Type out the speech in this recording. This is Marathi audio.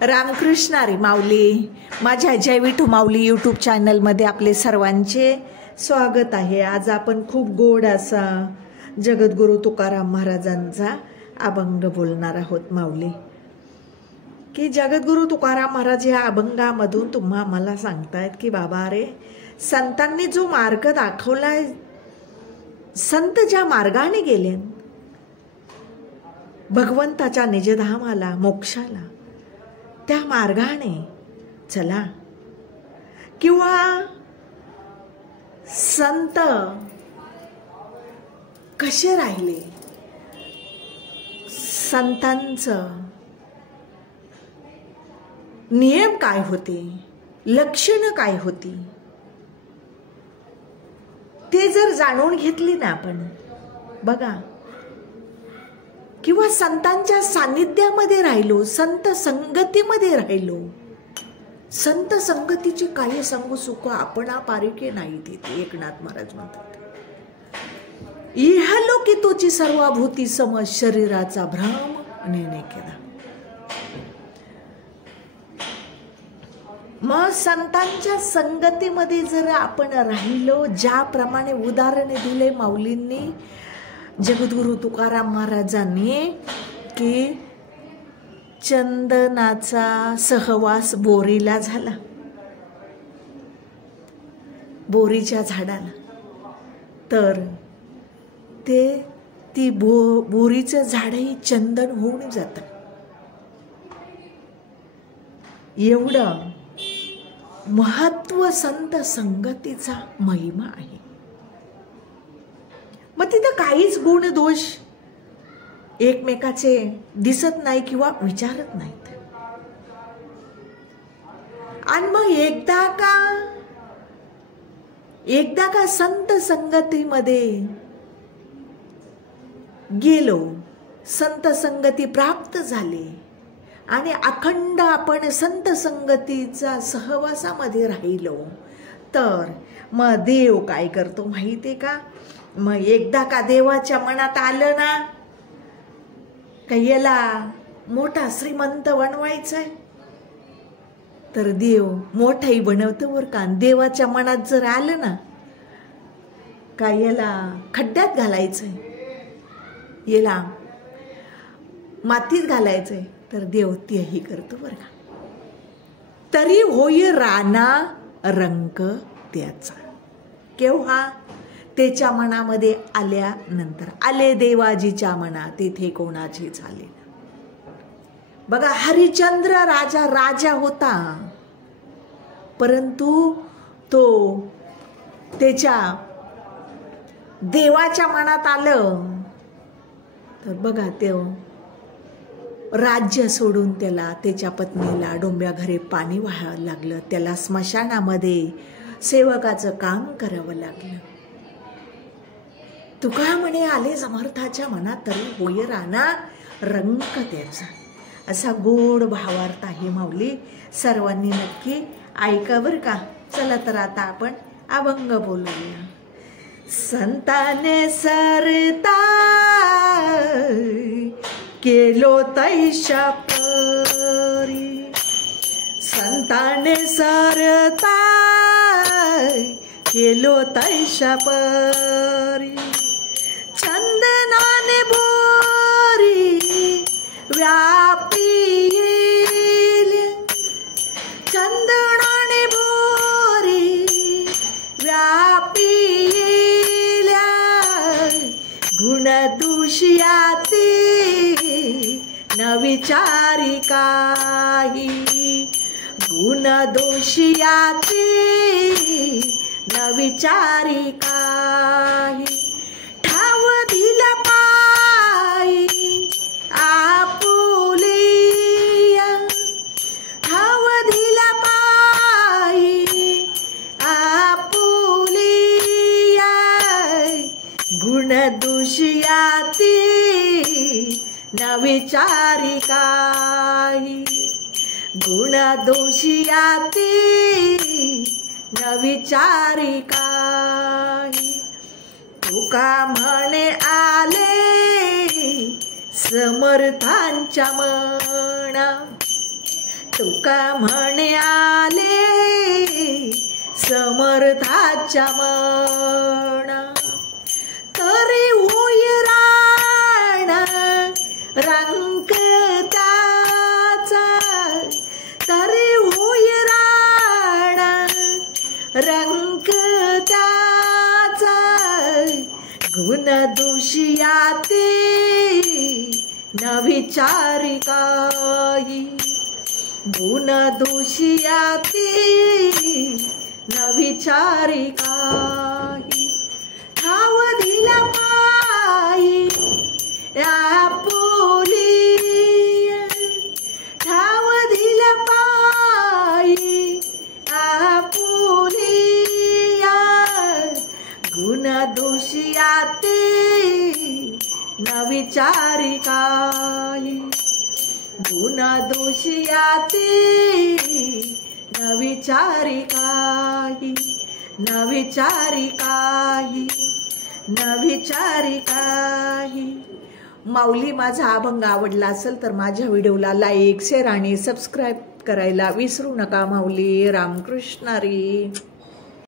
रामकृष्ण हरी माऊली. माझ्या जय विठू माऊली यूट्यूब चॅनलमध्ये आपले सर्वांचे स्वागत आहे. आज आपण खूप गोड असा जगद्गुरु तुकाराम महाराजांचा अभंग बोलणार आहोत माऊली. की जगद्गुरु तुकाराम महाराज या अभंगामधून तुम्हा मला सांगतायत की बाबा रे, संतांनी जो मार्ग दाखवलाय, संत ज्या मार्गाने गेले भगवंताच्या निजधामाला मोक्षाला, त्या मार्गाने चला. किंवा संत कसे राहिले, संतांचं नियम काय होते, लक्षणं काय होती, ते जर जाणून घेतली ना आपण बघा. किंवा संतांच्या सानिध्यामध्ये राहिलो, संत संगतीमध्ये राहिलो. संत संगतीची काही सांगू सुख आपणा पारिके नाही तिथे एकनाथ महाराज म्हणतात. इहलोकी तुझी सर्वभूती सम, शरीराचा भ्रम नेणे केला. मग संतांच्या संगतीमध्ये जर आपण राहिलो, ज्याप्रमाणे उदाहरण दिले माऊलींनी, जगद्गुरु तुकाराम महाराजांनी, की चंदनाचा सहवास बोरीला झाला, बोरीच्या झाडाला, तर ती बोरीचं झाडही चंदन होऊन जातं. एवढं महत्व संत संगतीचा महिमा आहे. मग तिथं काहीच गुण दोष एकमेकाचे दिसत नाही किंवा विचारत नाहीत. आणि मग एकदा का संत संगतीमध्ये गेलो, संत संगती प्राप्त झाली आणि अखंड आपण संत संगतीचा सहवासामध्ये राहिलो, तर मग देव काय करतो माहितीये का? मग एकदा का देवाच्या मनात आलं ना का याला मोठा श्रीमंत बनवायचाय, तर देव मोठाही बनवतो वर का. देवाच्या मनात जर आलं ना का याला खड्ड्यात घालायचंय, याला मातीत घालायचंय, तर देव तेही करतो बर का. तरी होई राणा रंक त्याचा. केव्हा? त्याच्या मनामध्ये आल्यानंतर. आले देवाजीच्या मना, तेथे कोणाची झाले. बघा, हरिश्चंद्र राजा होता, परंतु तो त्याच्या देवाच्या मनात आलं तर बघा, ते राज्य सोडून त्याला त्याच्या पत्नीला डोंब्या घरी पाणी वाहावं लागलं. त्याला स्मशानामध्ये सेवकाचं काम करावं लागलं. तुका म्हणे आले समर्थाच्या मनात, तरी होय राणा रंक त्याचा. असा गोड भावार्थ आहे माऊली. सर्वांनी नक्की ऐका बर का. चला तर आता आपण अभंग बोलूया. संताने सरता केलो तैशा परी, संताने सरता केलो तैशा परी, चंदनाने बोरी व्यापी येईल, चंदनाने बोरी व्यापी येल्या, गुण दूषियाती न विचारी काही, गुण दोषियाती न विचारी काही, ठाव दिला पायी आपुलिया, ठाव दिला पायी आपुलिया, गुण दोषियाती न विचारी काही, गुण दोषियाती न विचारी काही. तुका म्हणे आले समर्थांच्या मना, तुका म्हणे आले समर्थाच्या मना, तरी होय राण रंग त्याचा, तरी होय राण रंग त्याचा, गुण दोषियाते न विचारी काही, गुण दोषियाते न विचारी काही, ठाव दिला पायी आपुली, ठाव दिला पायी आपुली, गुण दोषियाते न विचारी काही, गुण दोषियाते न विचारी काही, न विचारी काही, न विचारी काही. माऊली, माझा अभंग आवडला असेल तर माझ्या व्हिडिओला लाईक, शेअर आणि सबस्क्राईब करायला विसरू नका माऊली. रामकृष्ण हरी.